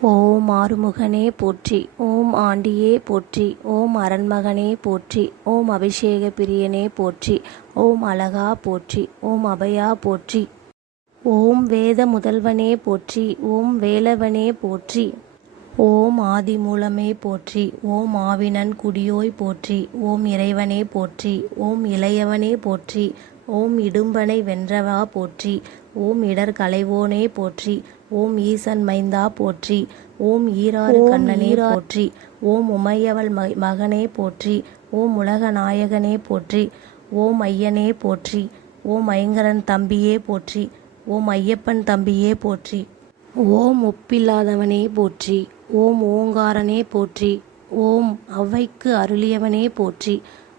ஓம் ஆறுமுகனே போற்றி ஓம் ஆண்டியே போற்றி ஓம் அரண்மகனே போற்றி ஓம் அபிஷேக பிரியனே போற்றி ஓம் அழகா போற்றி ஓம் அபயா போற்றி ஓம் வேத முதல்வனே போற்றி ஓம் வேலவனே போற்றி ஓம் ஆதி மூலமே போற்றி ஓம் ஆவினன் குடியோய் போற்றி ஓம் இறைவனே போற்றி ஓம் இளையவனே போற்றி ஓம் இடும்பனை வென்றவா போற்றி ஓம் இடர் கலைவோனே போற்றி ஓம் ஈசன் மைந்தா போற்றி ஓம் ஈராறு கண்ணனே போற்றி ஓம் உமையவள் மகனே போற்றி ஓம் உலக நாயகனே போற்றி ஓம் ஐயனே போற்றி ஓம் ஐங்கரன் தம்பியே போற்றி ஓம் ஐயப்பன் தம்பியே போற்றி ஓம் ஒப்பில்லாதவனே போற்றி ஓம் ஓங்காரனே போற்றி ஓம் ஔவைக்கு அருளியவனே போற்றி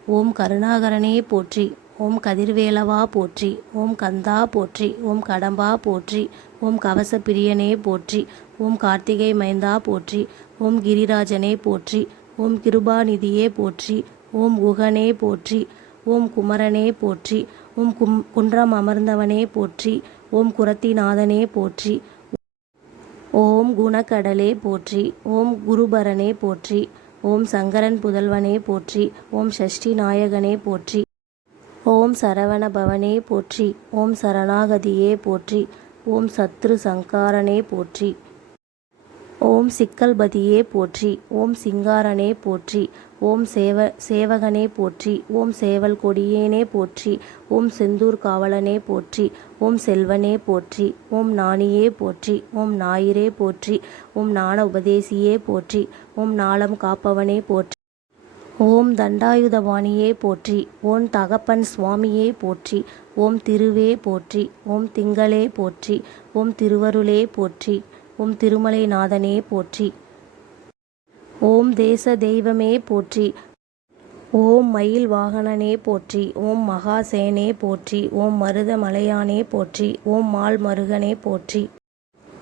ஓம் கருணாகரனே போற்றி ஓம் கதிர்வேலவா போற்றி ஓம் கந்தா போற்றி ஓம் கடம்பா போற்றி ஓம் கவச பிரியனே போற்றி ஓம் கார்த்திகை மைந்தா போற்றி ஓம் கிரிராஜனே போற்றி ஓம் கிருபாநிதியே போற்றி ஓம் குகனே போற்றி ஓம் குமரனே போற்றி ஓம் கும் குன்றம் அமர்ந்தவனே போற்றி ஓம் குரத்திநாதனே போற்றி ஓம் குணக்கடலே போற்றி ஓம் குருபரனே போற்றி ஓம் சங்கரன் புதல்வனே போற்றி ஓம் ஷஷ்டி நாயகனே போற்றி ஓம் சரவண பவனே போற்றி ஓம் சரணாகதியே போற்றி ஓம் சத்ரு சங்காரனே போற்றி ஓம் சிக்கல்பதியே போற்றி ஓம் சிங்காரனே போற்றி ஓம் சேவ சேவகனே போற்றி ஓம் சேவல் கொடியேனே போற்றி ஓம் செந்தூர் காவலனே போற்றி ஓம் செல்வனே போற்றி ஓம் நாணியே போற்றி ஓம் ஞாயிறே போற்றி ஓம் நாண உபதேசியே போற்றி ஓம் நாளம் காப்பவனே போற்றி ஓம் தண்டாயுதபாணியே போற்றி ஓம் தகப்பன் சுவாமியே போற்றி ஓம் திருவே போற்றி ஓம் திங்களே போற்றி ஓம் திருவருளே போற்றி ஓம் திருமலைநாதனே போற்றி. ஓம் தேச தெய்வமே போற்றி ஓம் மயில் வாகனனே போற்றி ஓம் மகாசேனே போற்றி ஓம் மருத மலையானே போற்றி ஓம் மால் மருகனே போற்றி.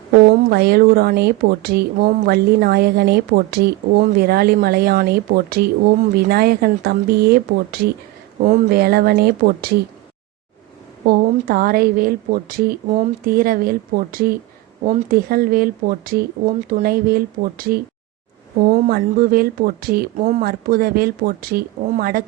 ஓம் வயலூரானே போற்றி ஓம் வள்ளி நாயகனே போற்றி ஓம் விராலிமலையானே போற்றி ஓம் விநாயகன் தம்பியே போற்றி ஓம் வேலவனே போற்றி ஓம் தாரைவேல் போற்றி ஓம் தீரவேல் போற்றி ஓம் திகழ்வேல் போற்றி ஓம் துணைவேல் போற்றி ஓம் அன்புவேல் போற்றி ஓம் அற்புதவேல் போற்றி ஓம் அடக்